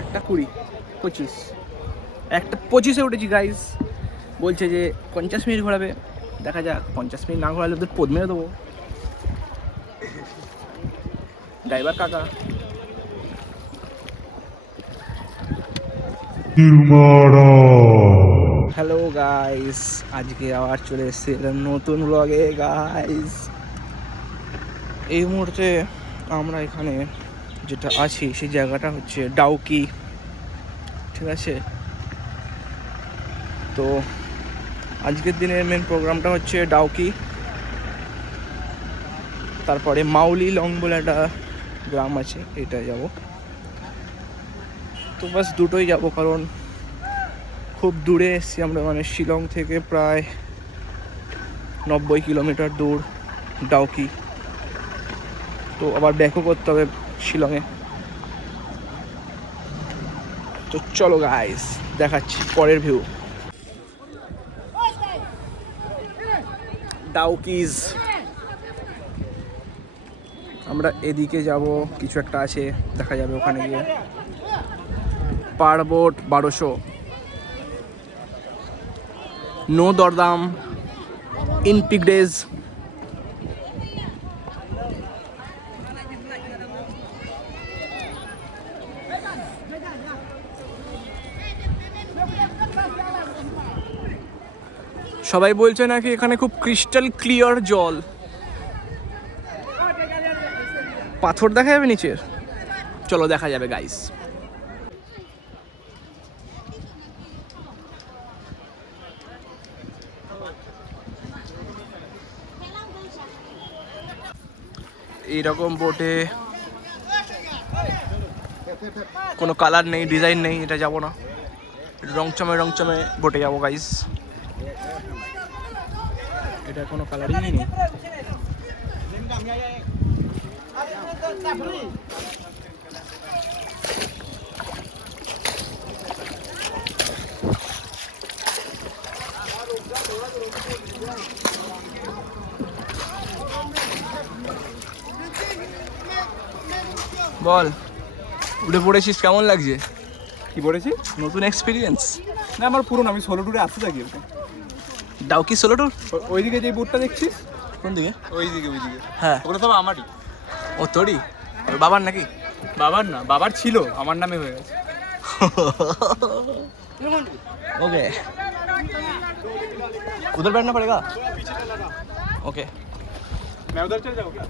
একটা 20, 25, একটা 25-এ উঠেছি গাইস। বলছে যে 50 মিনিট ঘোরাবে, দেখা যাক। 50 মিনিট না ঘোরালে ওদের পদ মেরে দেবো। ড্রাইভার কাকা হ্যালো গাইস, আজকে আবার চলে এসেছি নতুন ব্লগে গাইস। এই মুহূর্তে আমরা এখানে যেটা আছি সেই জায়গাটা হচ্ছে ডাউকি, ঠিক আছে? তো আজকের দিনের মেন প্রোগ্রামটা হচ্ছে ডাউকি, তারপরে মাউলি লং বলে একটা গ্রাম আছে, এটা যাব। তো বাস দুটোই যাব, কারণ খুব দূরে এসেছি আমরা, মানে শিলং থেকে প্রায় 90 কিলোমিটার দূর ডাউকি। তো আবার ব্যাকও করতে হবে শিলংয়ে। তো চলো গাইস, দেখাচ্ছি পরের ভিউ। ডাউকিজ, আমরা এদিকে যাব, কিছু একটা আছে দেখা যাবে ওখানে গিয়ে। পারবোট 1200, নো দরদাম, ইন পিক ডেজ। সবাই বলছে নাকি এখানে খুব ক্রিস্টাল ক্লিয়ার জল। পাথর দেখা যাবে নিচের, চলো দেখা যাবে গাইস। এইরকম বোটে কোনো কালার নেই, ডিজাইন নেই, এটা যাবো না। রংচমে রংচমে বোটে যাবো গাইস। এটা কোনো কালারই নেই। বল, উঠে পড়েছিস, কেমন লাগছে? কি পড়েছি? নতুন এক্সপিরিয়েন্স? না, আমার পুরনো, আমি সোলো ট্যুরে আসতে থাকি। Dawki solo tour? ওইদিকে যে বোটটা দেখছিস, কোন দিকে? ওইদিকে ওইদিকে। হ্যাঁ, ওগুলো সব আমারই। ও তোরই? ওর বাবার নাকি? বাবার না, বাবার ছিল, আমার নামে হয়ে গেছে। ओके, उधर बैठना पड़ेगा। ओके, मैं उधर चल जाऊँ क्या?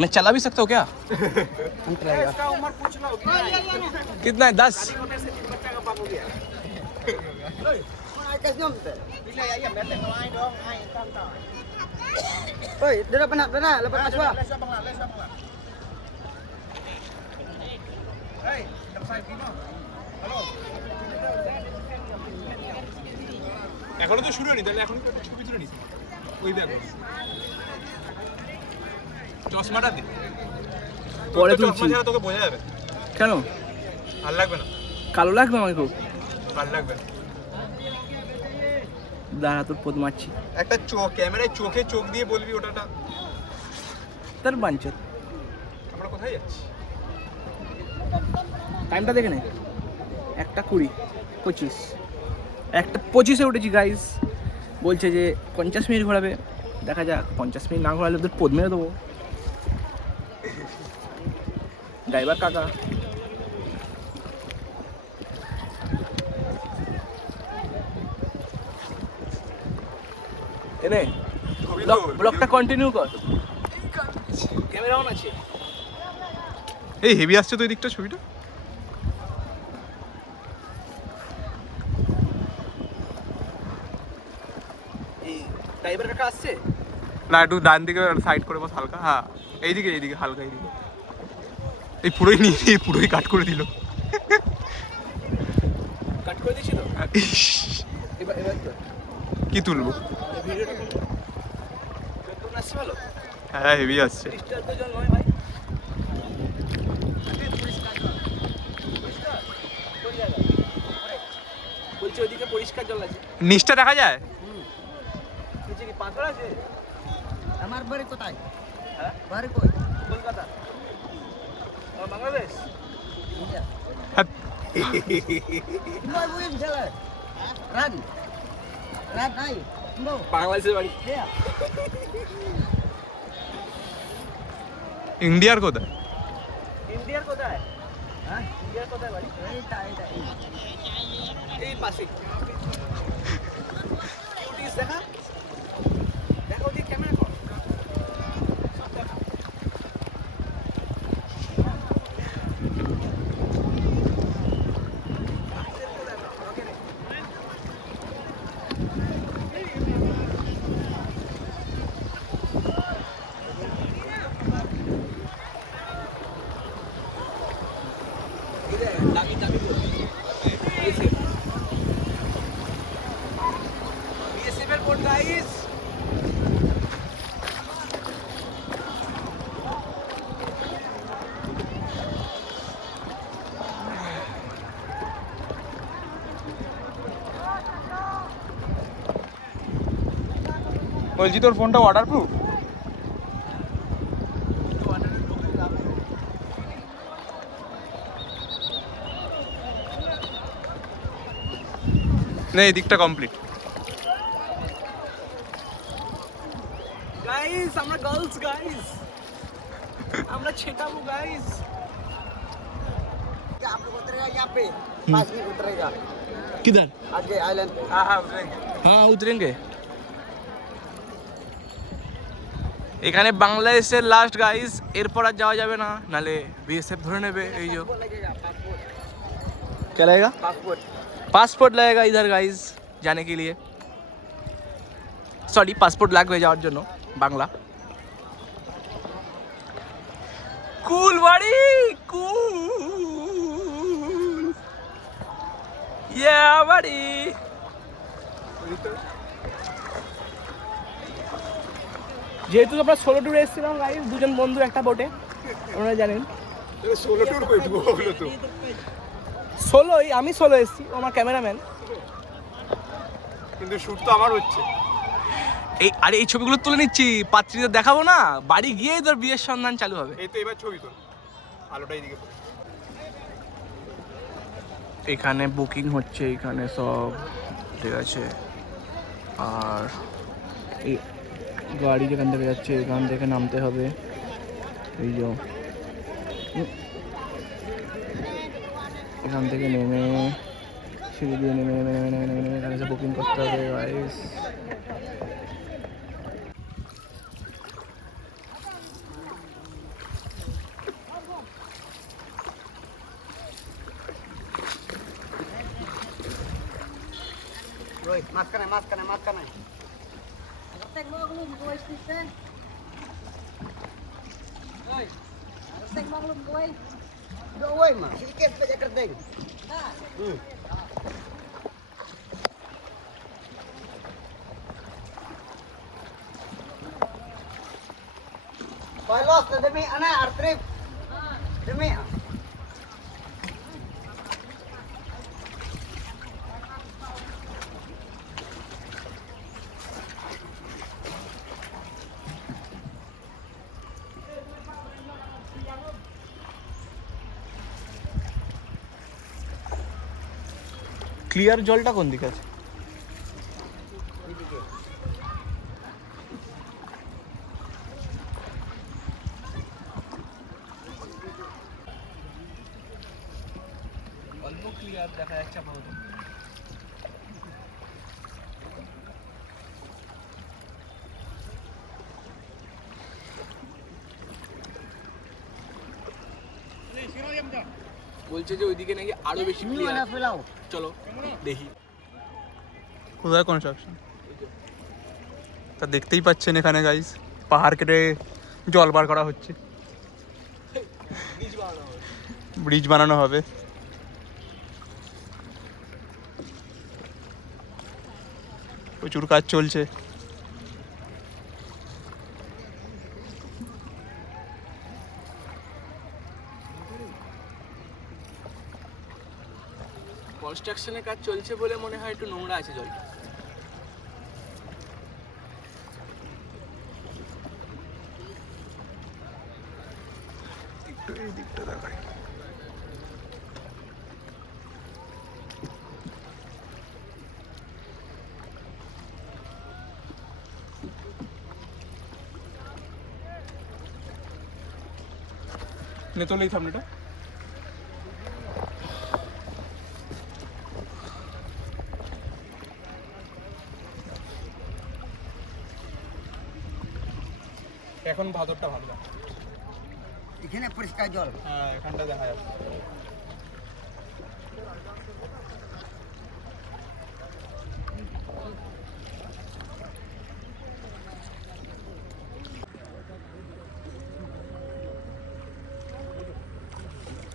मैं चला भी सकता हूँ क्या? कितना है? 10? Oi, dia dah penat dah, lepas masuk. এখনো তো শুরু হয়নি, তাহলে এখন একটা ছবি তুলে নিস। ওই দেখো চশমাটা দে, পরে চশমা তুলছি। ছাড়া তোকে বোঝা যাবে। কেন? ভালো লাগবে না? কালো লাগবে আমাকে খুব। ভালো লাগবে না। দাঁড়া, তোর পদ মারছি। একটা চোখ ক্যামেরায় চোখে চোখ দিয়ে বলবি ওটাটা। তার বাঞ্চত। আমরা কোথায় যাচ্ছি? টাইমটা দেখে নে, 1:20, 25, একটা 25-এ উঠেছি গাইস। বলছে যে 50 মিনিট ঘোরাবে, দেখা যাক। 50 মিনিট না ঘোরালে ওদের পদ মেরে দেবো। ড্রাইভার কাকা এনে ব্লগটা কন্টিনিউ কর, ক্যামেরা অন আছে। এই হেভি আসছে তো এই দিকটা ছবিটা। এই ড্রাইভার কাকা আসছে না, একটু ডান দিকে সাইড করে বস হালকা। হ্যাঁ, এইদিকে এইদিকে হালকা এইদিকে। এই পুরোই নিয়ে পুরোই কাট করে দিল। কাট করে দিয়েছিল। এবার এবার তো কি তুলবো? ভিডিওটা কোন আসছে ভালো? হ্যাঁ, হেভি আসছে। ক্রিস্টাল তো জল নয় ভাই। বলছি ওইদিকে পরিষ্কার জল আছে। নিচটা দেখা যায়? নিচে কি পাথর আছে? আমার বাড়ি কোথায়? হ্যাঁ, বাড়ি কই? কলকাতা। বাংলাদেশ বাংলাদেশের বাড়ি ইন্ডিয়ার কোথায়? ইন্ডিয়ার কোথায়? হ্যাঁ ইন্ডিয়ার কোথায় বাড়ি? এই পাশে দেখা দেখো ওদিকে ক্যামেরা কর দামি দামি BSF এর বোর্ড গাইস বলছি তোর ফোনটা ওয়াটারপ্রুফ? না এই দিকটা কমপ্লিট। गाइस আমরা গার্লস गाइस আমরা ছেটাবো गाइस क्या आप लोग उतरेगा यहाँ पे 5 मिनट उतरेगा किधर आगे आइलैंड हाँ उतरेंगे এখানে বাংলাদেশের লাস্ট গাইস এরপর আর যাওয়া যাবে না নালে বিএসএফ ধরে নেবে এই যে लगेगा पासपोर्ट क्या लगेगा पासपोर्ट पासपोर्ट लगेगा इधर गाइस जाने के लिए सॉरी पासपोर्ट লাগবে যাওয়ার জন্য বাংলা কুল বাড়ি কুল ইয়া বাড়ি যেহেতু আমরা সোলো ট্যুরে এসেছিলাম গাইস দুজন বন্ধু একটা বোটে আপনারা জানেন সোলো ট্যুর কই তো হলো তো। সোলোই আমি সোলো এসেছি ও আমার ক্যামেরাম্যান কিন্তু শুট তো আমার হচ্ছে। এই আরে এই ছবিগুলো তুলে নিচ্ছি পাত্রীদের দেখাবো না বাড়ি গিয়ে তোর বিয়ের সন্ধান চালু হবে এই তো এবার ছবি তোল, আলোটা এইদিকে পড়ে। এখানে বুকিং হচ্ছে এখানে সব ঠিক আছে আর এই গাড়ি যেখান থেকে যাচ্ছে এখান থেকে নামতে হবে এই যে এখান থেকে নেমে সিঁড়ি দিয়ে নেমে নেমে নেমে নেমে নেমে নেমে এখানে এসে বুকিং করতে হবে guys Roy, maaf ka na.Tek mo belum gue sih. Oi. Tek mo belum gue. Udah woi mah, sedikit aja kerdeng. Nah, Balos na demi ana artrip. Demi. Clear জলটা কোন দিকে আছে অল্প ক্লিয়ার দেখা যাচ্ছে আপাতত বলছে যে ওইদিকে নাকি আরো বেশি Ini ক্লিয়ার mana filau? চলো দেখি কোথায় কনস্ট্রাকশন তা দেখতেই পাচ্ছেন এখানে গাইস পাহাড় কেটে জল বার করা হচ্ছে, ব্রিজ বানানো হবে। প্রচুর কাজ চলছে। কনস্ট্রাকশনের কাজ চলছে বলে মনে হয় একটু নোংরা আছে জলটা একটু এই দিকটা দেখাই। নে তোলে এই সামনেটা। এখন ভাদরটা ভালো লাগে। এখানে পরিষ্কার জল। হ্যাঁ এখানটা দেখা যাচ্ছে।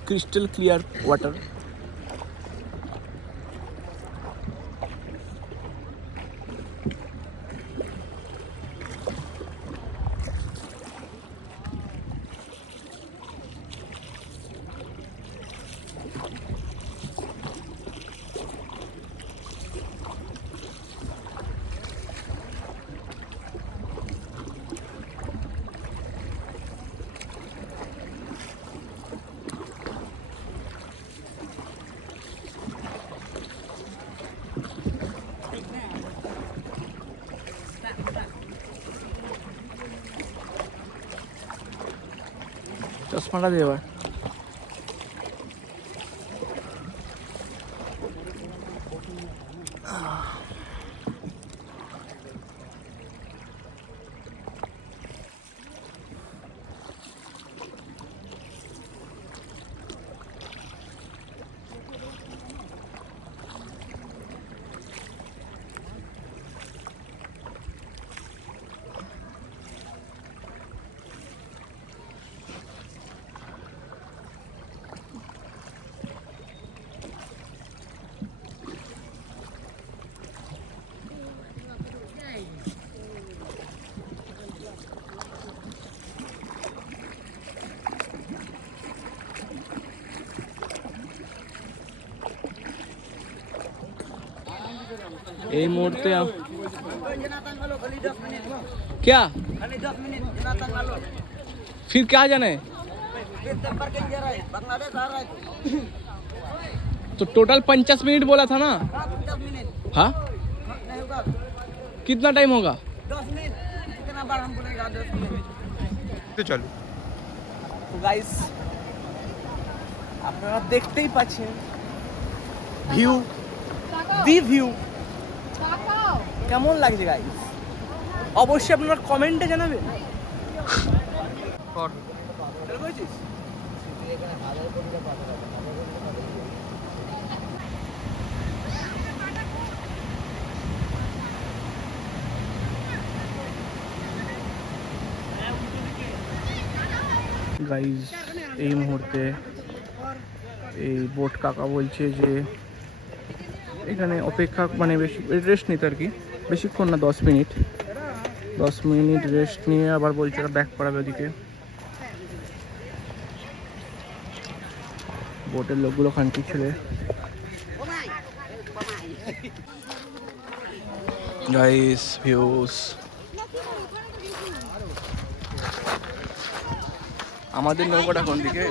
crystal clear water. চশমাটা দিয়ে এবার এই মুহূর্তে जनातन वालों खाली 10 मिनट में, क्या खाली 10 मिनट जनातन वालों। फिर क्या जाने फिर तंबर के जा रहा है, बांग्लादेश आ रहा है। तो टोटल 50 मिनट बोला था ना 10 मिनट हाँ नहीं होगा, कितना टाइम होगा 10 मिनट कितना बार हम बोलेगा 10 मिनट। তো চলো। তো গাইস আপনারা দেখতেই পাচ্ছেন ভিউ দি ভিউ কেমন লাগছে গাইস অবশ্যই আপনারা কমেন্টে জানাবেন কর। গাইজ এই মুহূর্তে এই বোট কাকা বলছে যে এখানে অপেক্ষা মানে বেশি রেস্ট নিতে আর কি বেশিক্ষণ না 10 মিনিট 10 মিনিট রেস্ট নিয়ে আবার বলছে ওরা ব্যাক করাবে ওদিকে বোটের লোকগুলো খানকি ছেড়ে গাইস ভিউস আমাদের নৌকাটা কোন দিকে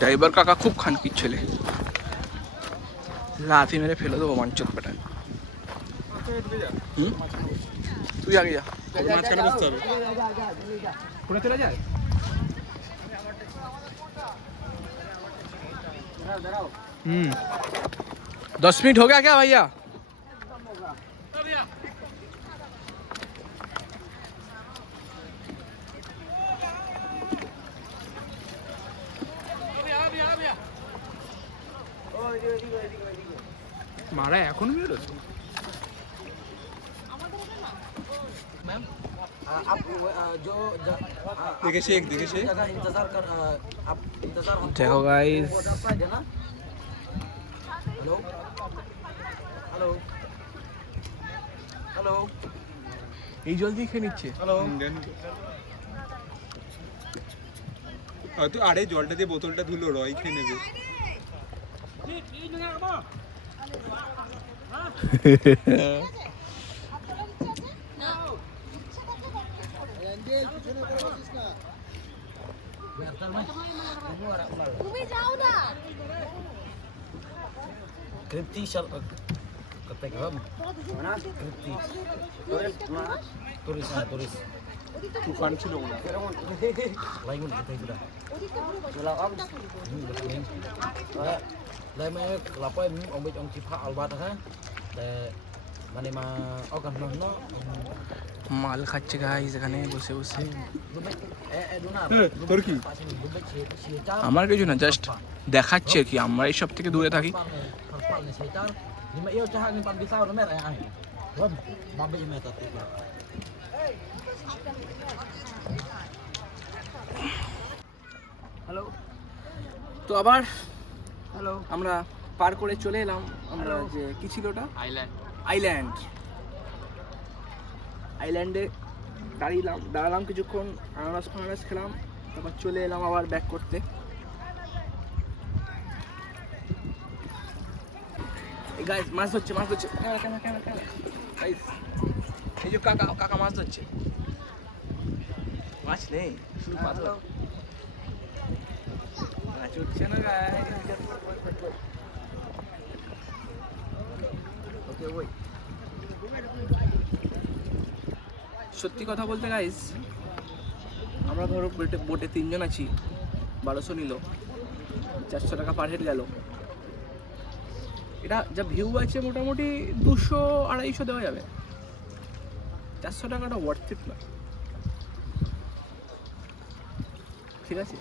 ড্রাইভার কাকা খুব খানকির ছেলে লাথি মেরে ফেলে দেবো মাঞ্চত পেটা তুই আগে যা মাঝখানে বসতে হবে। পুরো চলে যায় 10 मिनट हो गया क्या भैया মারা এখন বেরোচ্ছে। आप जो দেখে শেখ দেখে শেখ। जगह इंतजार कर आप इंतजार हम देखो गाइस वो रास्ता है ना। हेलो हेलो हेलो এই জল দিয়ে খেয়ে নিচ্ছে। হয়তো আরে জলটা দিয়ে বোতলটা ধুলো রয় খেয়ে নেবে। তুমি যাও না Kripti shall ketek apa? Mana? Kripti. Turis. দোকান ছিল মনে হয়। Lain pun kita sudah. Kalau om, đây mà là phải ông biết ông chỉ phá albat ha. Để মানে মা ওখান না মাল খাচ্ছে গাইস এখানে বসে বসে। তোর কি? আমার কিছু না, জাস্ট দেখাচ্ছে কি আমরা এইসব থেকে দূরে থাকি। হ্যালো, তো আবার হ্যালো আমরা পার করে চলে এলাম। আমরা যে কি ছিল ওটা, আইল্যান্ডে দাঁড়ালাম কিছুক্ষণ, আনারস খেলাম, তারপর চলে এলাম আবার ব্যাক করতে। এই গাইস মাছ ধরছে গাইস, এই যে কাকা মাছ ধরছে, মাছ নেই শুধু পাতলা মাছ উঠছে না গাইস। ওকে ওই সত্যি কথা বলতে গাইস, আমরা ধরো বোটে 3 জন আছি, 1200 নিল, 400 টাকা পার হেড গেল। এটা যা ভিউ আছে মোটামুটি 200-250 দেওয়া যাবে। 400 টাকাটা ওয়ার্থ ইট না, ঠিক আছে।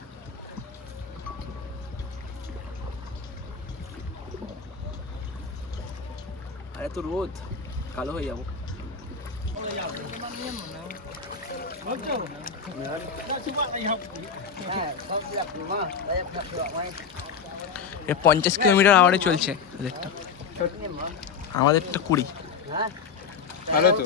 আরে তো রোদ, কালো হয়ে যাবো। 50 কিলোমিটার আওয়ারে চলছে আমাদেরটা 20। ভালো তো।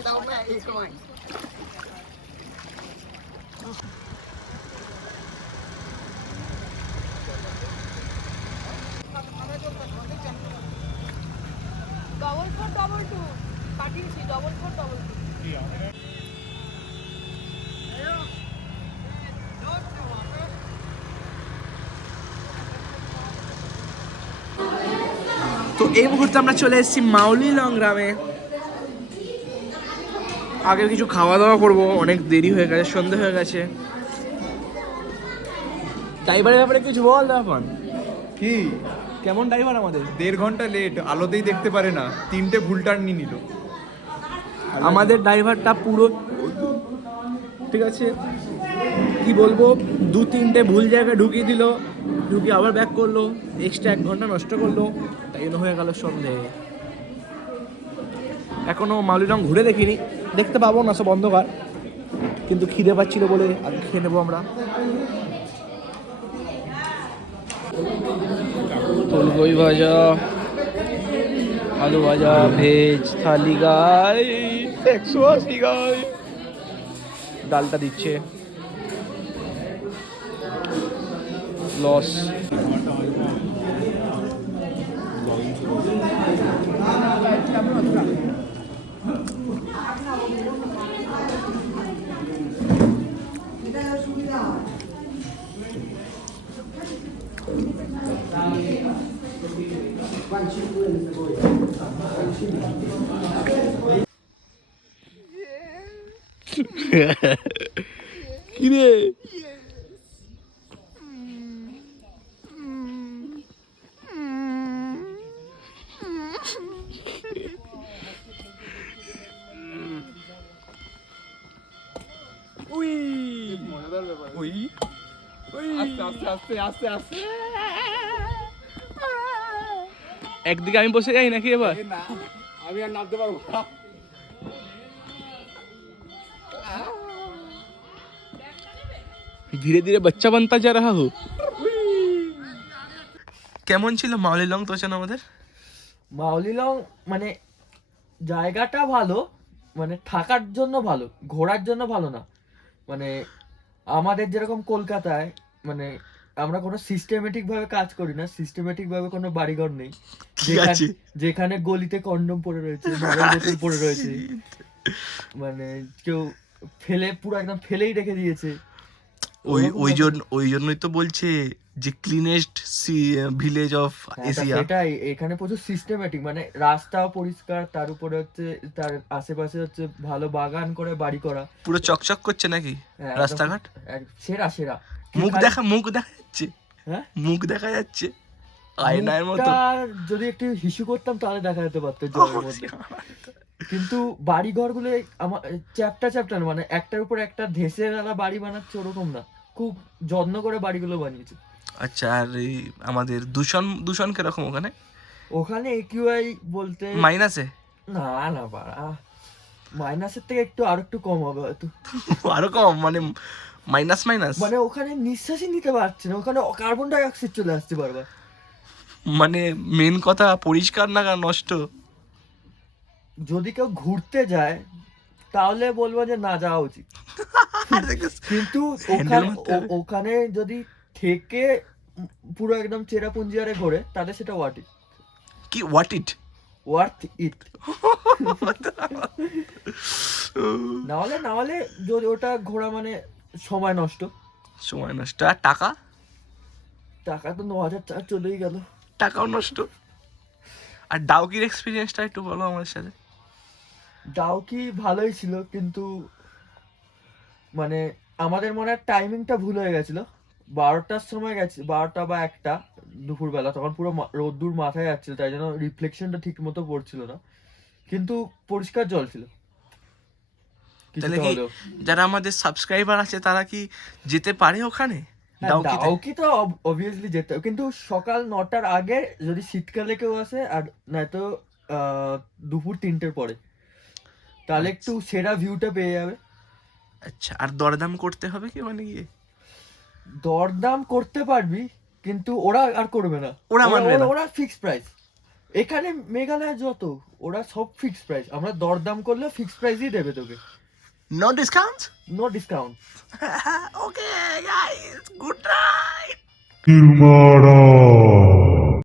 ডবল 422 পাঠিয়েছি, ডবল 422। তো এই মুহূর্তে আমরা চলে এসেছি মাউলিলং গ্রামে। আগে কিছু খাওয়া দাওয়া করবো, অনেক দেরি হয়ে গেছে, সন্ধে হয়ে গেছে। ড্রাইভারের ব্যাপারে কিছু বল এখন। কি কেমন ড্রাইভার আমাদের? 1.5 ঘন্টা লেট, আলোতেই দেখতে পারে না, 3টে ভুল টার্ন নিয়ে নিল। আমাদের ড্রাইভারটা পুরো ঠিক আছে, কি বলবো, 2-3টে ভুল জায়গায় ঢুকিয়ে দিল, ঢুকিয়ে আবার ব্যাক করলো, এক্সট্রা 1 ঘন্টা নষ্ট করলো, তাই জন্য হয়ে গেল সন্ধে। এখনও মাউলিলং ঘুরে দেখিনি, দেখতে পাবো না, সব অন্ধকার, কিন্তু খিদে পাচ্ছিল বলে আগে খেয়ে নেবো আমরা। ফুলকপি ভাজা, আলু ভাজা, ভেজ থালি গাই 180 গাই, ডালটা দিচ্ছে লস। কি রে? একদিকে আমি বসে যাই নাকি এবার? আমি আর নামতে পারবো না। ধীরে ধীরে বাচ্চা বানতা যা রাহা হো। কেমন ছিল মাউলিলং তোষান আমাদের? মাউলিলং মানে জায়গাটা ভালো, মানে থাকার জন্য ভালো, ঘোরার জন্য ভালো না। মানে আমাদের যেরকম কলকাতায় মানে আমরা কোনো সিস্টেমেটিক ভাবে কাজ করি না, সিস্টেমেটিক ভাবে কোনো বাড়িঘর নেই, ঠিক আছে। যেখানে গলিতে কন্ডম পড়ে রয়েছে, মদের বোতল পড়ে রয়েছে, মানে কেউ ফেলে পুরো একদম ফেলেই রেখে দিয়েছে। ওই জন্যই তো বলছে যে ক্লিনেস্ট ভিলেজ অফ হ্যাঁ, তা এশিয়া। সেটাই, এখানে প্রচুর সিস্টেমেটিক, মানে রাস্তাও পরিষ্কার, তার উপরে হচ্ছে তার আশেপাশে হচ্ছে ভালো বাগান করে বাড়ি করা। পুরো চকচক করছে নাকি হ্যাঁ, রাস্তাঘাট? সেরা সেরা। মুখ দেখা যাচ্ছে, হ্যাঁ, মুখ দেখা যাচ্ছে আয়নার মতো। মুখটা যদি একটু হিসু করতাম তাহলে দেখা যেতে পারতো জলের মধ্যে। কিন্তু বাড়ি ঘরগুলো আমার চ্যাপ্টা চ্যাপ্টা না, মানে একটার উপর একটা ধেসে গেলা বাড়ি বানাচ্ছে ওরকম না, খুব যত্ন করে বাড়িগুলো বানিয়েছে। আচ্ছা, আর এই আমাদের দূষণ কিরকম ওখানে? ওখানে একিউআই বলতে মাইনাসে? না না বাড়া, মাইনাসের থেকে আর একটু কম হবে হয়তো। আরো কম মানে মাইনাস? মানে ওখানে নিঃশ্বাসই নিতে পারছে না, ওখানে কার্বন ডাই অক্সাইড চলে আসছে বারবার। মানে মেন কথা পরিষ্কার না নষ্ট? যদি কেউ ঘুরতে যায় তাহলে বলবো যে না যাওয়া উচিত, কিন্তু ওখানে যদি থেকে পুরো একদম চেরাপুঞ্জি আরে ঘোরে তাহলে সেটা ওয়ার্থ ইট। না হলে যদি ওটা ঘোরা মানে সময় নষ্ট। আর টাকা তো 9,000 চলেই গেল। টাকাও নষ্ট। আর ডাউকির এক্সপিরিয়েন্সটা একটু বলো আমাদের সাথে। ডাউকি ভালোই ছিল, কিন্তু মানে আমাদের মনে হয় টাইমিংটা ভুল হয়ে গেছিল। 12টার সময় গেছি, 12টা বা 1টা দুপুরবেলা, তখন পুরো রোদ্দুর মাথায় যাচ্ছিল, তাই জন্য রিফ্লেকশনটা ঠিক মতো পড়ছিল না, কিন্তু পরিষ্কার জল ছিল তাহলে কিছুটা কি হলেও। যারা আমাদের সাবস্ক্রাইবার আছে তারা কি যেতে পারে ওখানে ডাউকিতে? ডাউকি তো অবভিয়াসলি যেতে হবে, কিন্তু সকাল 9টার আগে যদি শীতকালে কেউ আসে, আর নয়তো দুপুর 3টের পরে, তাহলে একটু সেরা ভিউটা পেয়ে যাবে। আচ্ছা, আর দরদাম করতে হবে কি মানে গিয়ে? দরদাম করতে পারবি, কিন্তু ওরা আর করবে না, ওরা মানবে না। ওরা ফিক্স প্রাইস। এখানে মেঘালয় যত ওরা সব ফিক্স প্রাইস, আমরা দরদাম করলে ফিক্স প্রাইসই দেবে তোকে, no discount? No discount. Okay guys, good night. Kilmara.